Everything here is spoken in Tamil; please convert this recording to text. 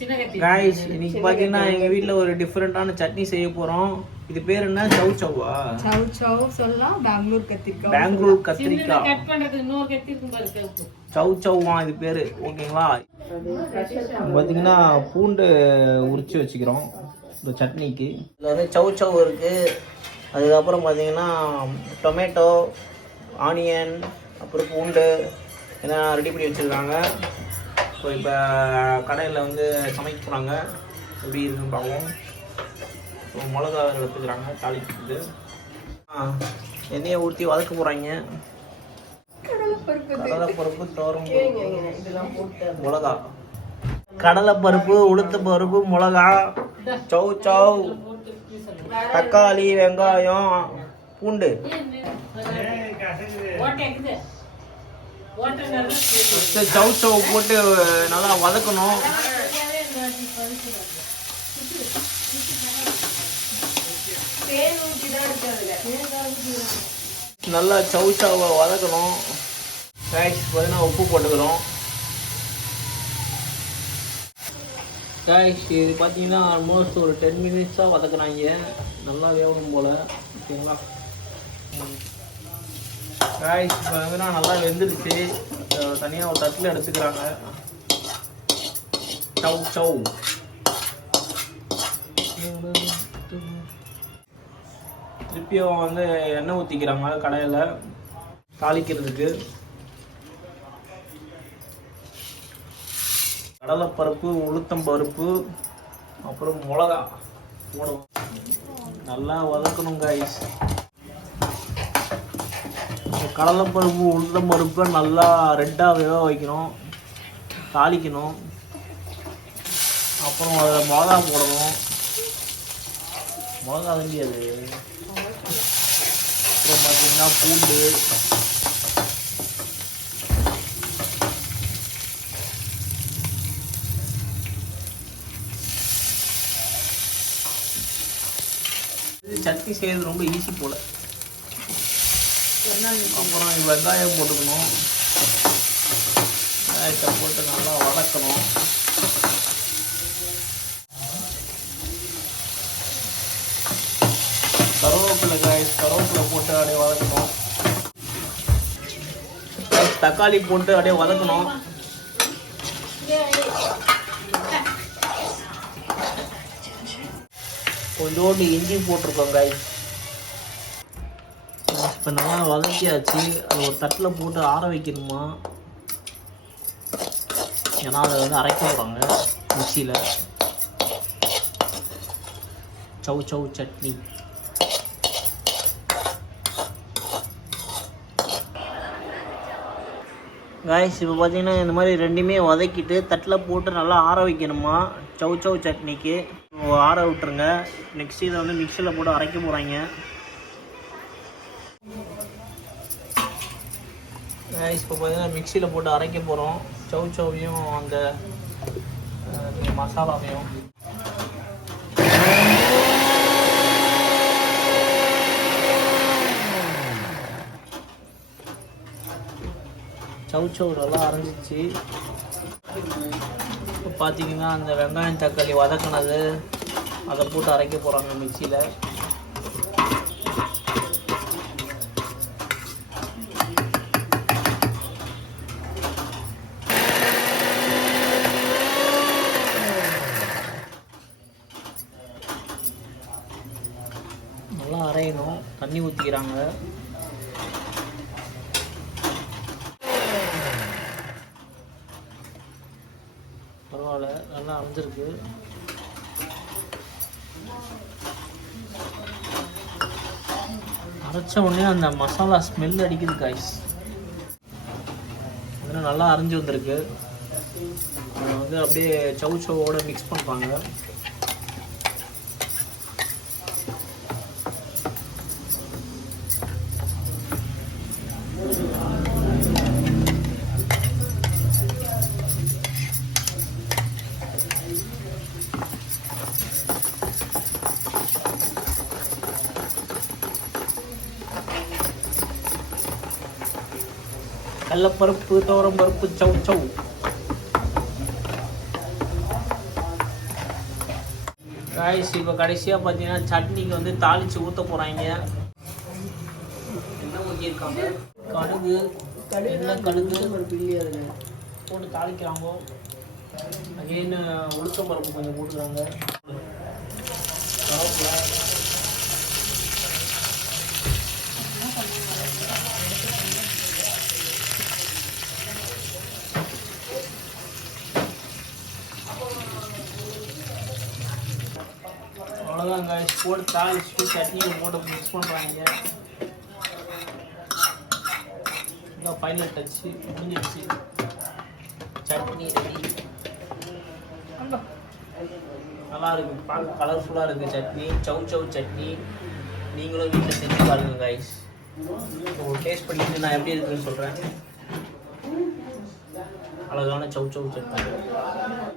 गाइस இன்னைக்கு பாத்தீங்கன்னா எங்க வீட்ல ஒரு டிஃபரண்டான சட்னி செய்ய போறோம். இது பேர் என்ன? சவ் சவ்வா? சவ் சவ் சொல்லலாம். பெங்களூர் கத்திரிக்காய். பெங்களூர் கத்திரிக்காய். கட் பண்றது இன்னொரு கத்தி இருக்கும் பாருங்க. சவ் சவ்வா இது பேரு. ஓகேங்களா? பாத்தீங்கன்னா பூண்டு உரிச்சு வச்சுக்கிறோம் இந்த சட்னிக்கு. இதுல வந்து சவ் சவ் இருக்கு. அதுக்கப்புறம் பாத்தீங்கன்னா டொமேட்டோ, ஆனியன், அப்புறம் பூண்டு எல்லாம் ரெடி பண்ணி வச்சிருக்காங்க. ஸோ இப்போ கடையில் வந்து சமைக்க போகிறாங்க. எப்படி இருக்குன்னு பார்ப்போம். ஸோ மிளகா எடுத்துக்கிறாங்க தாளிக்கிறது. எண்ணெயை ஊற்றி வதக்க போகிறாங்க. கடலைப்பருப்பு, துவரம்பருப்பு, மிளகா, கடலைப்பருப்பு, உளுத்த பருப்பு, மிளகா, சவ் சவ், தக்காளி, வெங்காயம், பூண்டு. சவ் சவ் போட்டு நல்லா வதக்கணும். நல்லா சவ் சவ்வை வதக்கணும். பார்த்தீங்கன்னா உப்பு போட்டுக்கிறோம். இது பார்த்தீங்கன்னா ஆல்மோஸ்ட் ஒரு 10 மினிட்ஸாக வதக்குறாங்க. நல்லா வேகணும் போல். ஓகேங்களா? பார்த்தீங்கன்னா நல்லா வெந்துடுச்சு. தனியாக ஒரு தட்டில் எடுத்துக்கிறாங்க. சவ் சவ் திருப்பியும் வந்து எண்ணெய் ஊற்றிக்கிறாங்க கடையில் தாளிக்கிறதுக்கு. கடலைப்பருப்பு, உளுத்தம்பருப்பு, அப்புறம் மிளகா போடுவோம். நல்லா வதக்கணும் காய்ஸ். கடலைப்பருப்பு, உளுத்தம்பருப்பை நல்லா ரெட்டாக வேக வைக்கணும், தாளிக்கணும். அப்புறம் அதில் மிளகா போடணும். மிளகா வேண்டி அது. அப்புறம் பார்த்தீங்கன்னா பூண்டு, சட்னி செய்யறது ரொம்ப ஈஸி போல. அப்புறம் வெங்காயம் போட்டுக்கணும். வெங்காயத்தை போட்டு நல்லா வதக்கணும். கருவேப்பிலை போட்டு அப்படியே வதக்கணும். தக்காளி போட்டு அப்படியே வதக்கணும். கொஞ்சோண்டு இஞ்சி போட்டிருக்கோம் காய்ஸ். இப்போ நல்லா வதக்கியாச்சு. அது ஒரு தட்டில் போட்டு ஆற வைக்கணுமா. ஏன்னா அதை வந்து அரைக்க போகிறாங்க மிக்சியில். சவ் சவ் சட்னி. காய்ஸ் இப்போ பார்த்தீங்கன்னா இந்த மாதிரி ரெண்டுமே வதக்கிட்டு தட்டில் போட்டு நல்லா ஆற வைக்கணுமா சவ் சவ் சட்னிக்கு. ஆற விட்டுருங்க. நெக்ஸ்ட் இதை வந்து மிக்சியில் போட்டு அரைக்க போகிறாங்க. இப்போ பார்த்தீங்கன்னா மிக்சியில் போட்டு அரைக்க போகிறோம். சவ் சவ்வையும் அந்த மசாலாவையும். சவ் சவ் நல்லா அரைஞ்சிச்சு. இப்போ பார்த்தீங்கன்னா அந்த வெங்காயம் தக்காளி வதக்கினது அதை போட்டு அரைக்க போகிறாங்க மிக்சியில். நல்லா அரையணும். தண்ணி ஊற்றிக்கிறாங்க. பரவாயில்ல, நல்லா அரைஞ்சிருக்கு. அரைச்ச உடனே அந்த மசாலா ஸ்மெல் அடிக்குது காய்ஸ். அதனால் நல்லா அரைஞ்சி வந்திருக்கு. அதை வந்து அப்படியே சவ் சவ்வோட மிக்ஸ் பண்ணுறாங்க. கடலைப்பருப்பு, துவரம்பருப்பு, சவ் சவ். காய்ஸ் இப்போ கடைசியாக பார்த்தீங்கன்னா சட்னிக்கு வந்து தாளித்து ஊற்ற போகிறாங்க. என்ன ஊற்றிருக்காங்க? கடுகு எண்ணெய் கடுகு ஒரு பில்லியாக போட்டு தாளிக்கிறாங்க. அகைன் உளுத்தம் பருப்பு கொஞ்சம் போட்டுக்கிறாங்க. அவ்வளோதான் காய்ஸ், போட்டு தாளிச்சுட்டு சட்னியை போட்டு மிக்ஸ் பண்ணுறாங்க. இதான் ஃபைனல் டச்சு முடிஞ்சிடுச்சு. சட்னி ரெடி. நல்லா இருக்கு, பார்க்க கலர்ஃபுல்லாக இருக்குது சட்னி. சௌ சட்னி நீங்களும் வீட்டில் செஞ்சு பாருங்க காய்ஸ். ஒரு டேஸ்ட் பண்ணிட்டு நான் எப்படி இருக்குன்னு சொல்கிறேன். அழகான சௌ சட்னி.